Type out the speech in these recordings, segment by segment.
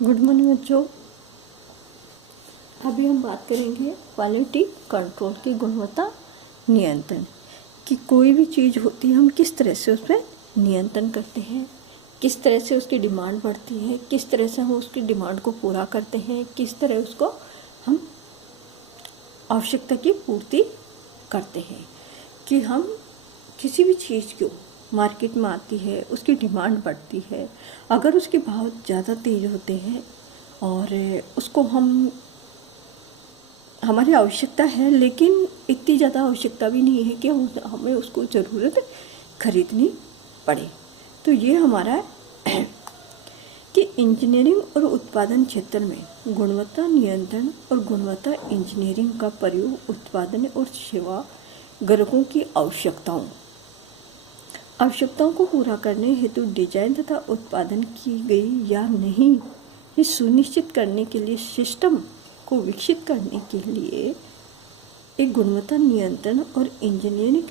Good morning बच्चों। अभी हम बात करेंगे क्वालिटी कंट्रोल की गुणवत्ता नियंत्रण कि कोई भी चीज़ होती है हम किस तरह से उस पर नियंत्रण करते हैं, किस तरह से उसकी डिमांड बढ़ती है, किस तरह से हम उसकी डिमांड को पूरा करते हैं, किस तरह उसको हम आवश्यकता की पूर्ति करते हैं। कि हम किसी भी चीज़ को मार्केट में आती है, उसकी डिमांड बढ़ती है, अगर उसके भाव ज़्यादा तेज़ होते हैं और उसको हमारी आवश्यकता है, लेकिन इतनी ज़्यादा आवश्यकता भी नहीं है कि हमें उसको ज़रूरत खरीदनी पड़े, तो ये हमारा है कि इंजीनियरिंग और उत्पादन क्षेत्र में गुणवत्ता नियंत्रण और गुणवत्ता इंजीनियरिंग का प्रयोग उत्पादन और सेवा ग्राहकों की आवश्यकताओं को पूरा करने हेतु डिजाइन तथा उत्पादन की गई या नहीं, ये सुनिश्चित करने के लिए सिस्टम को विकसित करने के लिए एक गुणवत्ता नियंत्रण और इंजीनियरिंग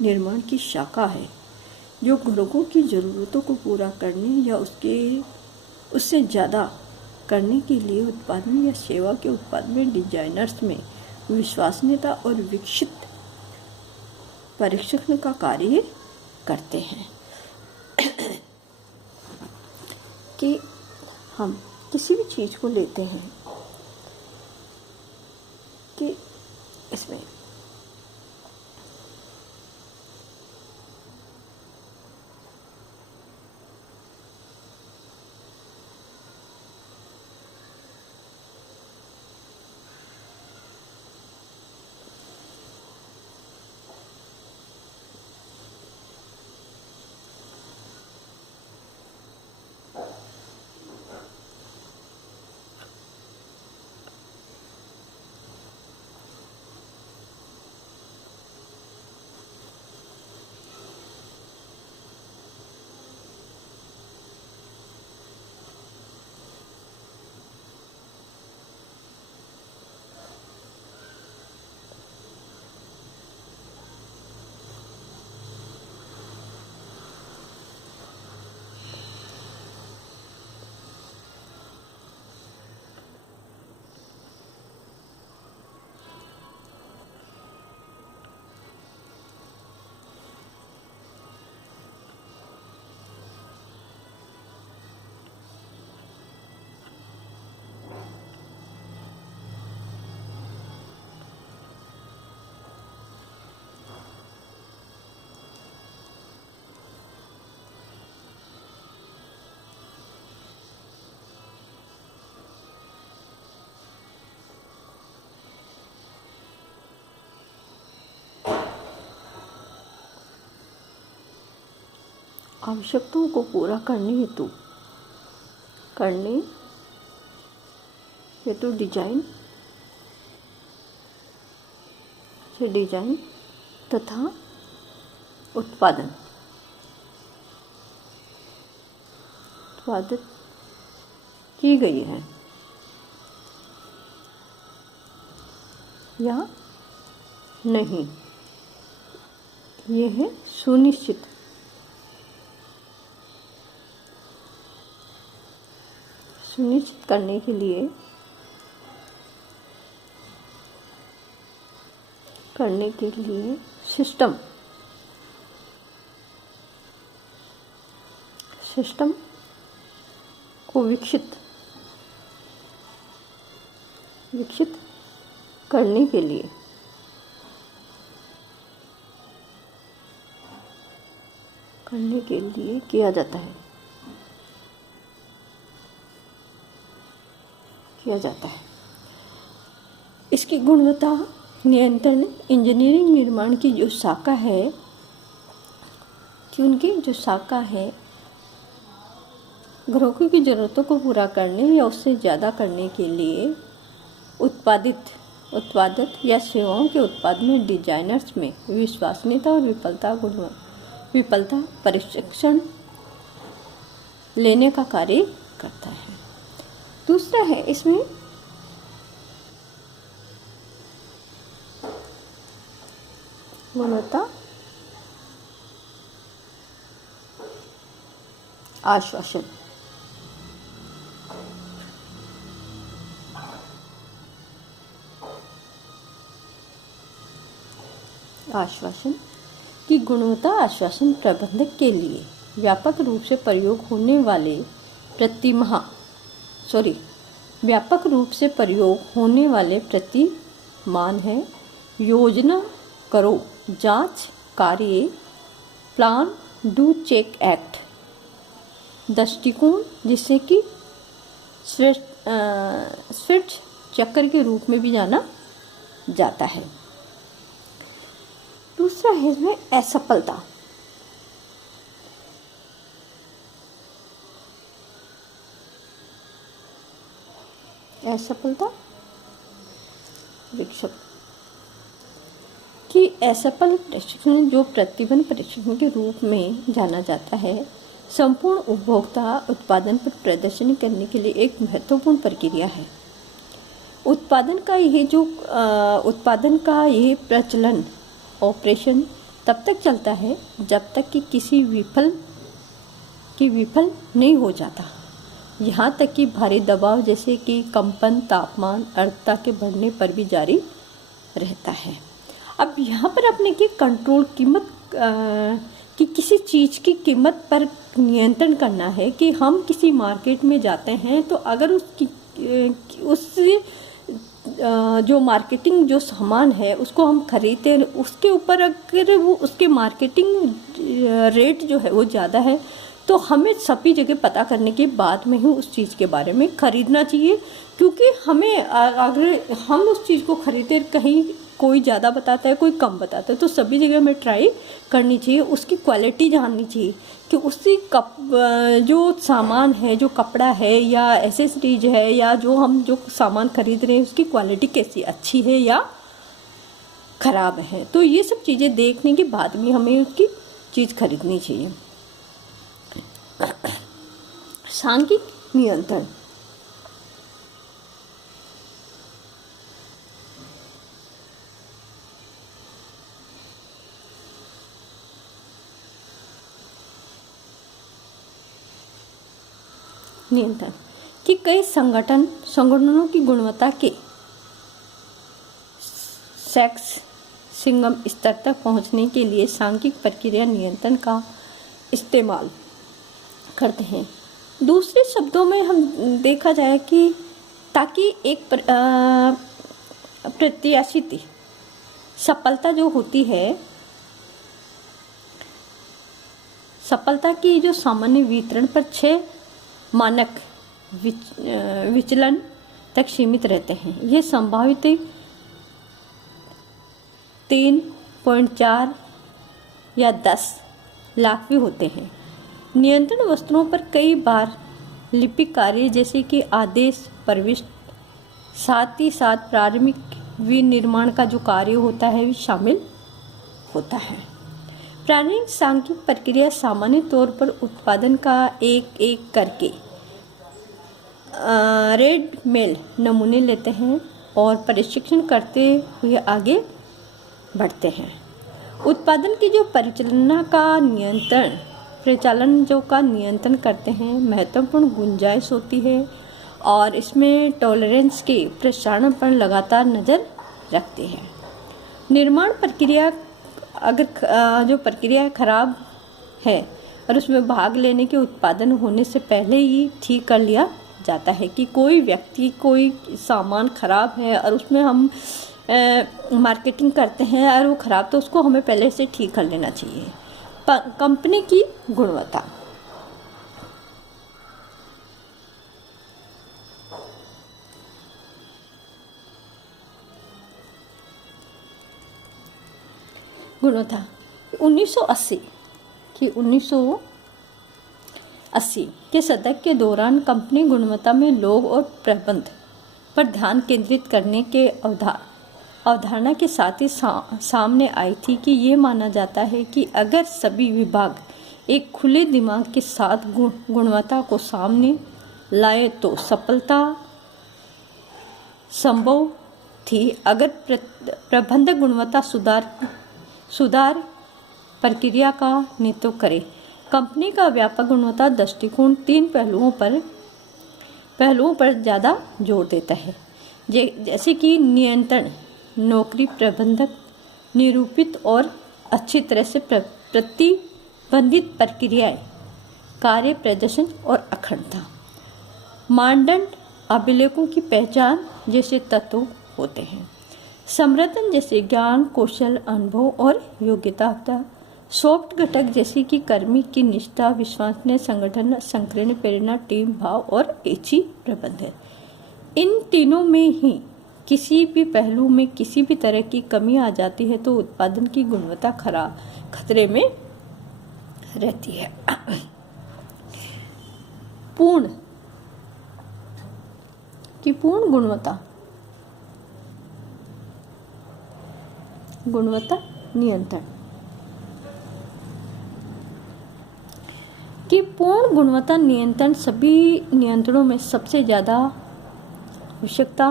निर्माण की शाखा है, जो ग्राहकों की ज़रूरतों को पूरा करने या उससे ज़्यादा करने के लिए उत्पादन या सेवा के उत्पादन में डिजाइनर्स में विश्वसनीयता और विकसित परीक्षण का कार्य करते हैं। कि हम किसी भी चीज़ को लेते हैं कि इसमें आवश्यकताओं को पूरा करने हेतु डिजाइन तथा उत्पादित की गई है या नहीं, यह है सुनिश्चित करने के लिए सिस्टम को विकसित करने के लिए किया जाता है इसकी गुणवत्ता नियंत्रण इंजीनियरिंग निर्माण की जो शाखा है कि उनकी जो शाखा है ग्राहकों की ज़रूरतों को पूरा करने या उससे ज़्यादा करने के लिए उत्पादित या सेवाओं के उत्पादन में डिजाइनर्स में विश्वसनीयता और विफलता परीक्षण लेने का कार्य करता है। दूसरा है इसमें गुणवत्ता आश्वासन आश्वासन कि गुणवत्ता आश्वासन प्रबंधक के लिए व्यापक रूप से प्रयोग होने वाले प्रतिमान है। योजना करो, जांच कार्य, प्लान डू चेक एक्ट दृष्टिकोण, जिसे कि स्विफ्ट चक्र के रूप में भी जाना जाता है। दूसरा है इसमें असफलता। कि असफल प्रशिक्षण जो प्रतिबंध प्रशिक्षण के रूप में जाना जाता है, संपूर्ण उपभोक्ता उत्पादन पर प्रदर्शन करने के लिए एक महत्वपूर्ण प्रक्रिया है। उत्पादन का यह प्रचलन ऑपरेशन तब तक चलता है जब तक कि किसी विफल नहीं हो जाता, यहाँ तक कि भारी दबाव जैसे कि कंपन, तापमान, आर्द्रता के बढ़ने पर भी जारी रहता है। अब यहाँ पर अपने की कंट्रोल कीमत कि किसी चीज़ की कीमत पर नियंत्रण करना है कि हम किसी मार्केट में जाते हैं तो अगर जो मार्केटिंग जो सामान है उसको हम खरीदते हैं, उसके ऊपर अगर वो उसके मार्केटिंग रेट जो है वो ज़्यादा है तो हमें सभी जगह पता करने के बाद में ही उस चीज़ के बारे में ख़रीदना चाहिए। क्योंकि हमें अगर हम उस चीज़ को खरीदे, कहीं कोई ज़्यादा बताता है, कोई कम बताता है, तो सभी जगह हमें ट्राई करनी चाहिए, उसकी क्वालिटी जाननी चाहिए कि उसकी जो सामान है, जो कपड़ा है या एसेसरीज है या जो सामान खरीद रहे हैं उसकी क्वालिटी कैसी, अच्छी है या ख़राब है। तो ये सब चीज़ें देखने के बाद में हमें उसकी चीज़ खरीदनी चाहिए। सांख्यिक नियंत्रण। कि कई संगठनों की गुणवत्ता के सिंगम स्तर तक पहुंचने के लिए सांख्यिक प्रक्रिया नियंत्रण का इस्तेमाल करते हैं। दूसरे शब्दों में हम देखा जाए कि ताकि एक प्रत्याशित सफलता जो होती है, सफलता की जो सामान्य वितरण पर 6 मानक विचलन तक सीमित रहते हैं। ये संभावित 3.4 या 10 लाख भी होते हैं। नियंत्रण वस्तुओं पर कई बार लिपिक कार्य जैसे कि आदेश प्रविष्ट, साथ ही साथ प्रारंभिक विनिर्माण का जो कार्य होता है भी शामिल होता है। प्रारंभिक सांख्यिक प्रक्रिया सामान्य तौर पर उत्पादन का एक एक करके रेड मेल नमूने लेते हैं और परीक्षण करते हुए आगे बढ़ते हैं। उत्पादन की जो परिचालन का नियंत्रण करते हैं, महत्वपूर्ण गुंजाइश होती है और इसमें टॉलरेंस के प्रसारण पर लगातार नज़र रखते हैं। निर्माण प्रक्रिया अगर जो प्रक्रिया खराब है और उसमें भाग लेने के उत्पादन होने से पहले ही ठीक कर लिया जाता है कि कोई सामान खराब है और उसमें हम मार्केटिंग करते हैं और वो ख़राब, तो उसको हमें पहले से ठीक कर लेना चाहिए। कंपनी की गुणवत्ता। गुणवत्ता 1980 के दशक के दौरान कंपनी गुणवत्ता में लोग और प्रबंध पर ध्यान केंद्रित करने के अवधारणा के साथ ही सामने आई थी कि ये माना जाता है कि अगर सभी विभाग एक खुले दिमाग के साथ गुणवत्ता को सामने लाए तो सफलता संभव थी। अगर प्रबंधक गुणवत्ता सुधार प्रक्रिया का नेतृत्व करे। कंपनी का व्यापक गुणवत्ता दृष्टिकोण 3 पहलुओं पर ज़्यादा जोर देता है, जैसे कि नियंत्रण, नौकरी प्रबंधक निरूपित और अच्छी तरह से प्रतिबंधित प्रक्रियाएं, कार्य प्रदर्शन और अखंडता, मानदंड, अभिलेखों की पहचान जैसे तत्व होते हैं। समर्थन जैसे ज्ञान, कौशल, अनुभव और योग्यता। सॉफ्ट घटक जैसे कि कर्मी की निष्ठा, विश्वसनीय संगठन, संकीर्ण प्रेरणा, टीम भाव और ऐच्छिक प्रबंधन। इन तीनों में ही किसी भी पहलू में किसी भी तरह की कमी आ जाती है तो उत्पादन की गुणवत्ता खतरे में रहती है। पूर्ण गुणवत्ता नियंत्रण कि पूर्ण गुणवत्ता नियंत्रण सभी नियंत्रणों में सबसे ज़्यादा आवश्यकता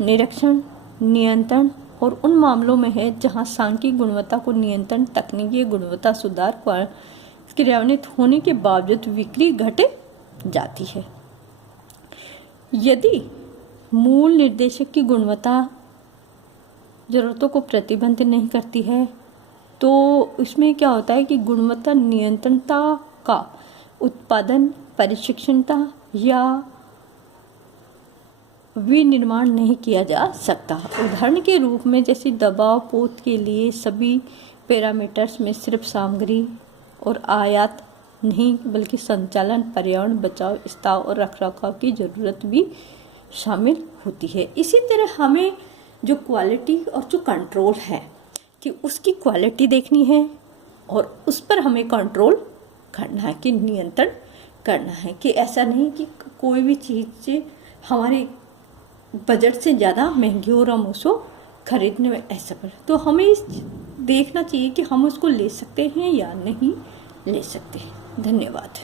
निरीक्षण, नियंत्रण और उन मामलों में है जहां सांख्यिकीय गुणवत्ता को नियंत्रण, तकनीकी गुणवत्ता सुधार क्रियान्वित होने के बावजूद बिक्री घट जाती है। यदि मूल निर्देशक की गुणवत्ता ज़रूरतों को प्रतिबंध नहीं करती है तो इसमें क्या होता है कि गुणवत्ता नियंत्रणता का उत्पादन, प्रशिक्षणता या विनिर्माण नहीं किया जा सकता। उदाहरण के रूप में जैसे दबाव पोत के लिए सभी पैरामीटर्स में सिर्फ सामग्री और आयात नहीं बल्कि संचालन, पर्यावरण बचाव, स्थाव और रखरखाव की ज़रूरत भी शामिल होती है। इसी तरह हमें जो क्वालिटी और जो कंट्रोल है कि उसकी क्वालिटी देखनी है और उस पर हमें कंट्रोल करना है कि नियंत्रण करना है कि ऐसा नहीं कि कोई भी चीज़ से हमारे बजट से ज़्यादा महंगी हो और हम उसको खरीदने में ऐसा पड़े। तो हमें देखना चाहिए कि हम उसको ले सकते हैं या नहीं ले सकते हैं। धन्यवाद।